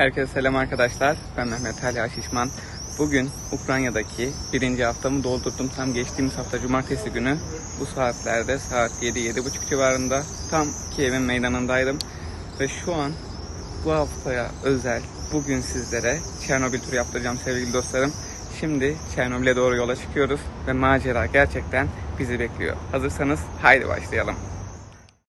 Herkese selam arkadaşlar. Ben Mehmet Ali Aşişman. Bugün Ukrayna'daki birinci haftamı doldurdum. Tam geçtiğimiz hafta cumartesi günü bu saatlerde saat 7-7.30 civarında tam Kiev'in meydanındaydım. Ve şu an bu haftaya özel bugün sizlere Çernobil turu yaptıracağım sevgili dostlarım. Şimdi Çernobil'e doğru yola çıkıyoruz ve macera gerçekten bizi bekliyor. Hazırsanız haydi başlayalım.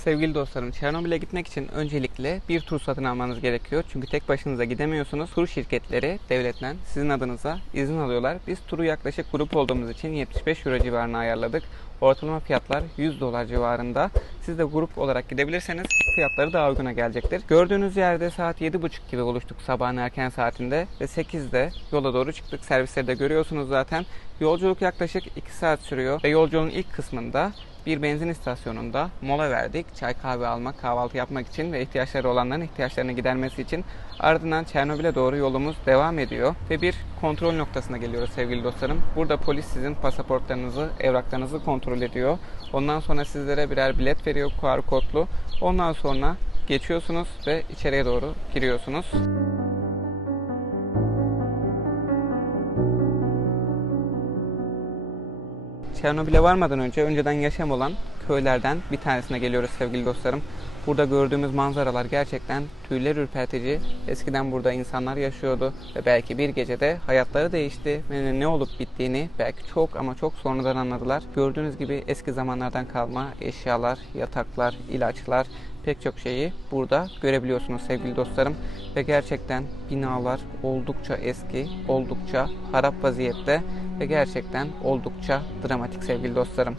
Sevgili dostlarım, Çernobil'e gitmek için öncelikle bir tur satın almanız gerekiyor. Çünkü tek başınıza gidemiyorsunuz. Tur şirketleri devletten sizin adınıza izin alıyorlar. Biz turu yaklaşık grup olduğumuz için 75 euro civarına ayarladık. Ortalama fiyatlar 100 dolar civarında. Siz de grup olarak gidebilirseniz fiyatları daha uyguna gelecektir. Gördüğünüz yerde saat 7.30 gibi buluştuk sabahın erken saatinde ve 8'de yola doğru çıktık. Servisleri de görüyorsunuz zaten. Yolculuk yaklaşık 2 saat sürüyor ve yolculuğun ilk kısmında bir benzin istasyonunda mola verdik. Çay kahve almak, kahvaltı yapmak için ve ihtiyaçları olanların ihtiyaçlarını gidermesi için. Ardından Çernobil'e doğru yolumuz devam ediyor ve bir kontrol noktasına geliyoruz sevgili dostlarım. Burada polis sizin pasaportlarınızı, evraklarınızı kontrol ediyor. Ondan sonra sizlere birer bilet veriyor QR kodlu. Ondan sonra geçiyorsunuz ve içeriye doğru giriyorsunuz. Çernobil'e varmadan önce önceden yaşam olan köylerden bir tanesine geliyoruz sevgili dostlarım. Burada gördüğümüz manzaralar gerçekten tüyler ürpertici. Eskiden burada insanlar yaşıyordu ve belki bir gecede hayatları değişti ve ne olup bittiğini belki çok ama çok sonradan anladılar. Gördüğünüz gibi eski zamanlardan kalma eşyalar, yataklar, ilaçlar, pek çok şeyi burada görebiliyorsunuz sevgili dostlarım. Ve gerçekten binalar oldukça eski, oldukça harap vaziyette ve gerçekten oldukça dramatik sevgili dostlarım.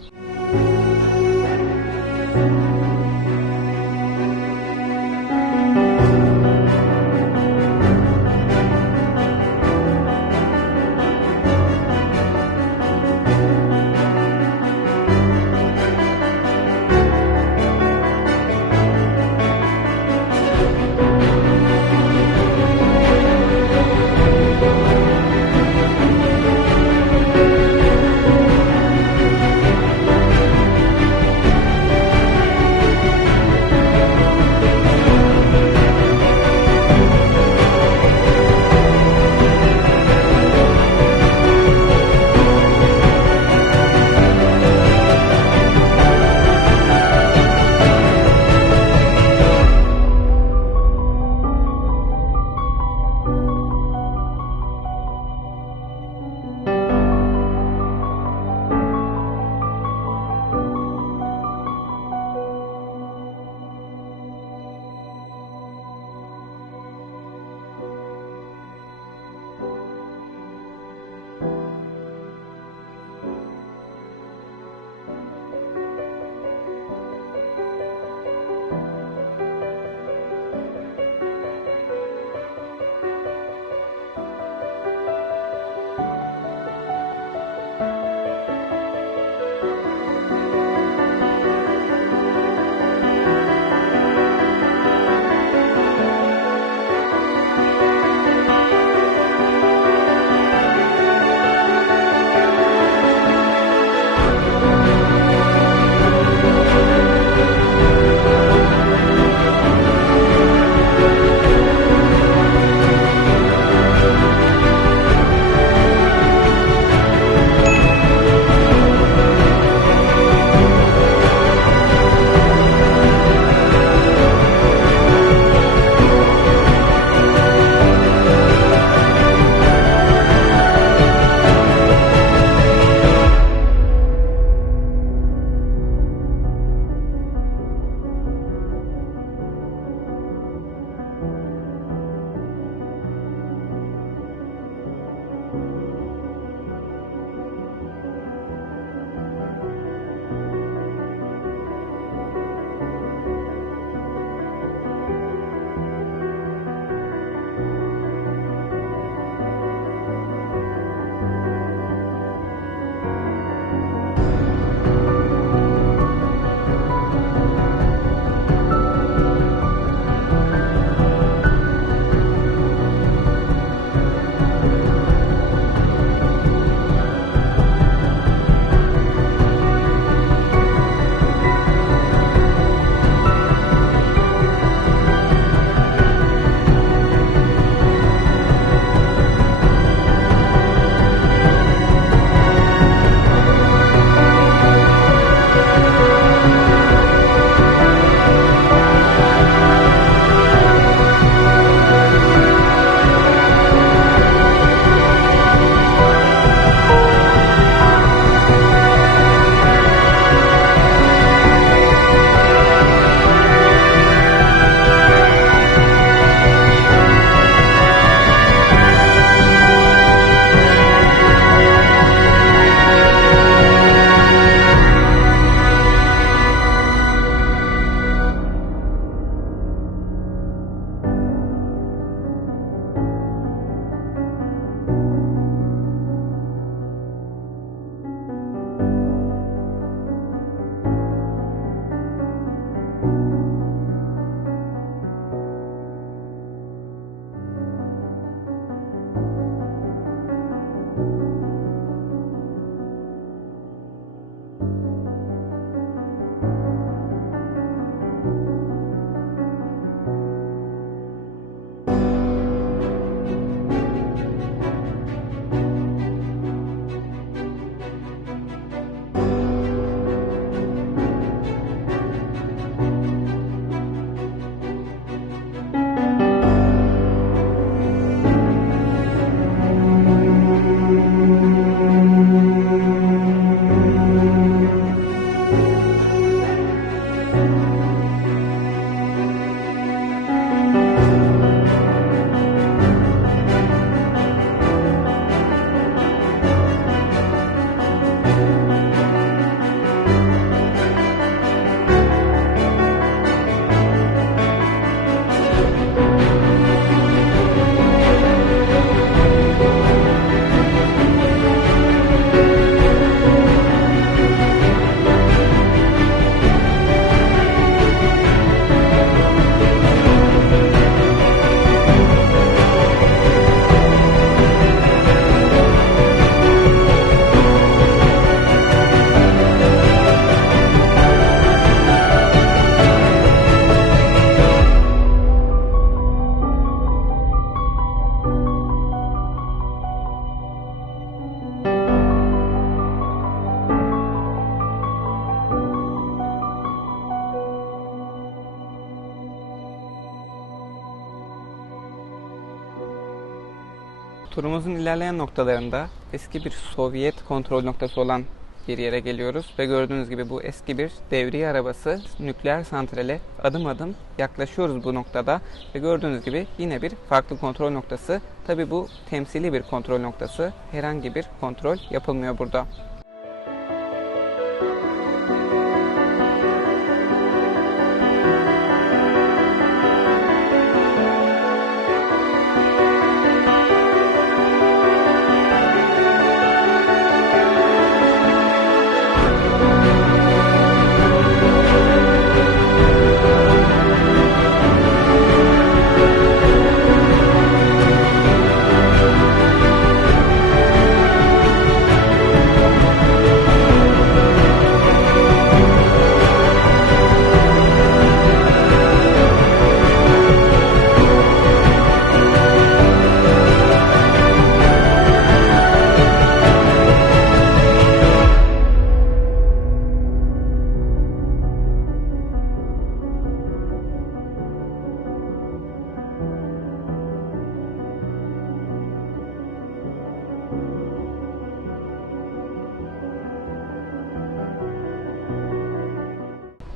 Turumuzun ilerleyen noktalarında eski bir Sovyet kontrol noktası olan bir yere geliyoruz ve gördüğünüz gibi bu eski bir devriye arabası nükleer santrale adım adım yaklaşıyoruz bu noktada ve gördüğünüz gibi yine bir farklı kontrol noktası. Tabi bu temsili bir kontrol noktası. Herhangi bir kontrol yapılmıyor burada.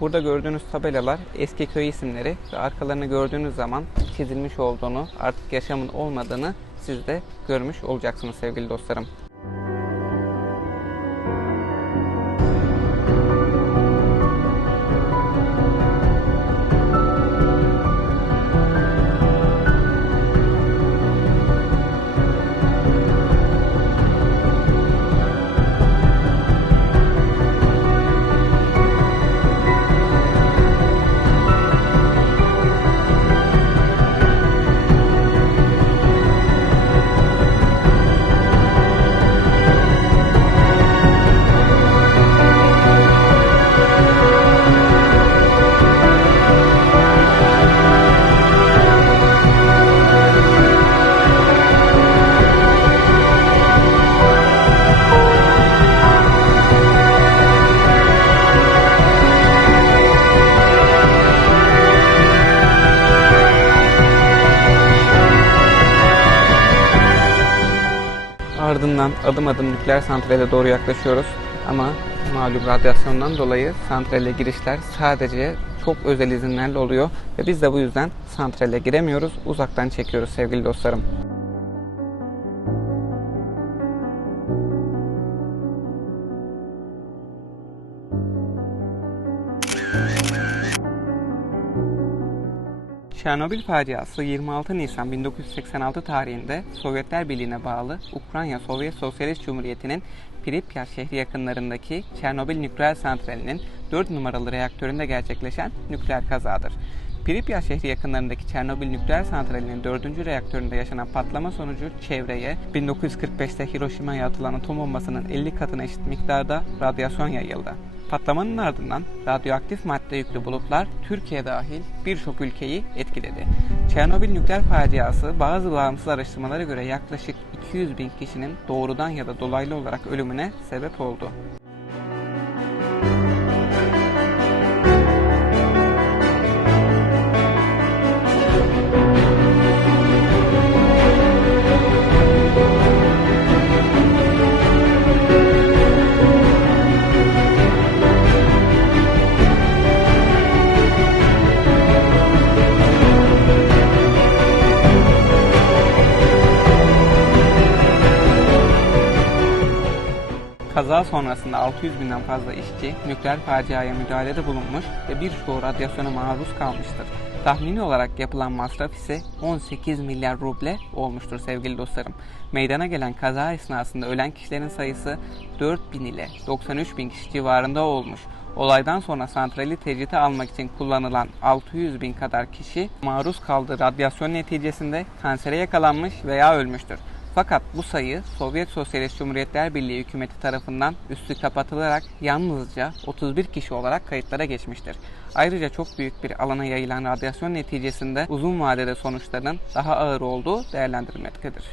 Burada gördüğünüz tabelalar eski köy isimleri ve arkalarını gördüğünüz zaman çizilmiş olduğunu, artık yaşamın olmadığını siz de görmüş olacaksınız sevgili dostlarım. Ardından adım adım nükleer santrale doğru yaklaşıyoruz. Ama malum radyasyondan dolayı santrale girişler sadece çok özel izinlerle oluyor ve biz de bu yüzden santrale giremiyoruz. Uzaktan çekiyoruz sevgili dostlarım. Çernobil faciası 26 Nisan 1986 tarihinde Sovyetler Birliği'ne bağlı Ukrayna Sovyet Sosyalist Cumhuriyeti'nin Pripyat şehri yakınlarındaki Çernobil nükleer santralinin 4 numaralı reaktöründe gerçekleşen nükleer kazadır. Pripyat şehri yakınlarındaki Çernobil nükleer santralinin 4. reaktöründe yaşanan patlama sonucu çevreye 1945'te Hiroşima'ya atılan atom bombasının 50 katına eşit miktarda radyasyon yayıldı. Patlamanın ardından radyoaktif madde yüklü bulutlar Türkiye dahil birçok ülkeyi etkiledi. Çernobil nükleer faciası bazı bağımsız araştırmalara göre yaklaşık 200 bin kişinin doğrudan ya da dolaylı olarak ölümüne sebep oldu. Kaza sonrasında 600 binden fazla işçi nükleer faciaya müdahalede bulunmuş ve birçoğu radyasyona maruz kalmıştır. Tahmini olarak yapılan masraf ise 18 milyar ruble olmuştur sevgili dostlarım. Meydana gelen kaza esnasında ölen kişilerin sayısı 4.000 ile 93.000 kişi civarında olmuş. Olaydan sonra santrali tecrite almak için kullanılan 600 bin kadar kişi maruz kaldığı radyasyon neticesinde kansere yakalanmış veya ölmüştür. Fakat bu sayı Sovyet Sosyalist Cumhuriyetler Birliği hükümeti tarafından üstü kapatılarak yalnızca 31 kişi olarak kayıtlara geçmiştir. Ayrıca çok büyük bir alana yayılan radyasyon neticesinde uzun vadede sonuçların daha ağır olduğu değerlendirilmektedir.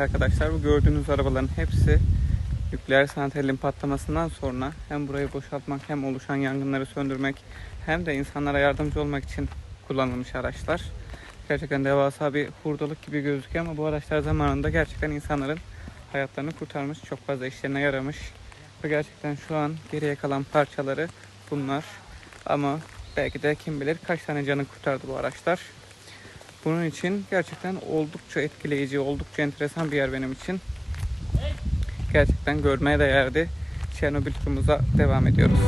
arkadaşlar, bu gördüğünüz arabaların hepsi nükleer santralin patlamasından sonra hem burayı boşaltmak hem oluşan yangınları söndürmek hem de insanlara yardımcı olmak için kullanılmış araçlar. Gerçekten devasa bir hurdalık gibi gözüküyor ama bu araçlar zamanında gerçekten insanların hayatlarını kurtarmış, çok fazla işlerine yaramış. Ve gerçekten şu an geriye kalan parçaları bunlar. Ama belki de kim bilir kaç tane canı kurtardı bu araçlar. Bunun için gerçekten oldukça etkileyici, oldukça enteresan bir yer benim için. Gerçekten görmeye değerdi. Çernobil turumuza devam ediyoruz.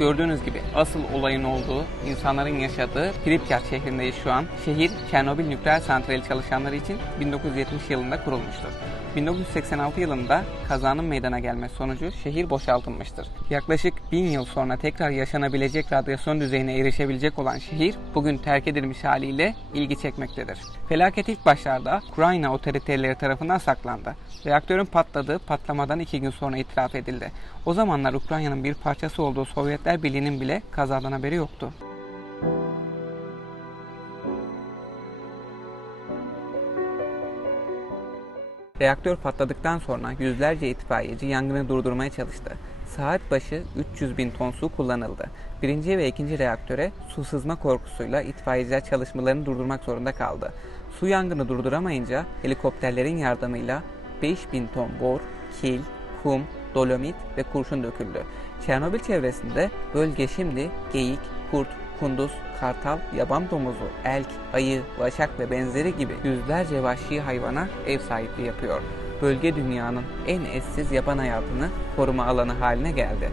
Gördüğünüz gibi asıl olayın olduğu, insanların yaşadığı Pripyat şehrindeyiz şu an. Şehir, Çernobil nükleer santrali çalışanları için 1970 yılında kurulmuştur. 1986 yılında kazanın meydana gelmesi sonucu şehir boşaltılmıştır. Yaklaşık 1000 yıl sonra tekrar yaşanabilecek radyasyon düzeyine erişebilecek olan şehir, bugün terk edilmiş haliyle ilgi çekmektedir. Felaket ilk başlarda Ukrayna otoriteleri tarafından saklandı. Reaktörün patladığı patlamadan 2 gün sonra itiraf edildi. O zamanlar Ukrayna'nın bir parçası olduğu Sovyetler Birliği'nin bile kazadan haberi yoktu. Reaktör patladıktan sonra yüzlerce itfaiyeci yangını durdurmaya çalıştı. Saat başı 300.000 ton su kullanıldı. Birinci ve ikinci reaktöre su sızma korkusuyla itfaiyeciler çalışmalarını durdurmak zorunda kaldı. Su yangını durduramayınca helikopterlerin yardımıyla 5.000 ton bor, kil, kum, dolomit ve kurşun döküldü. Çernobil çevresinde bölge şimdi geyik, kurt, kunduz, kartal, yaban domuzu, elk, ayı, vaşak ve benzeri gibi yüzlerce vahşi hayvana ev sahipliği yapıyor. Bölge dünyanın en eşsiz yaban hayatını koruma alanı haline geldi.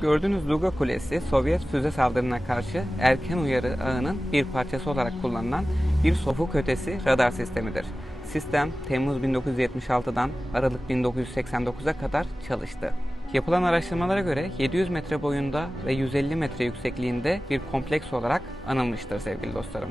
Gördüğünüz Luga Kulesi, Sovyet füze saldırına karşı erken uyarı ağının bir parçası olarak kullanılan bir ufuk ötesi radar sistemidir. Sistem Temmuz 1976'dan Aralık 1989'a kadar çalıştı. Yapılan araştırmalara göre 700 metre boyunda ve 150 metre yüksekliğinde bir kompleks olarak anılmıştır sevgili dostlarım.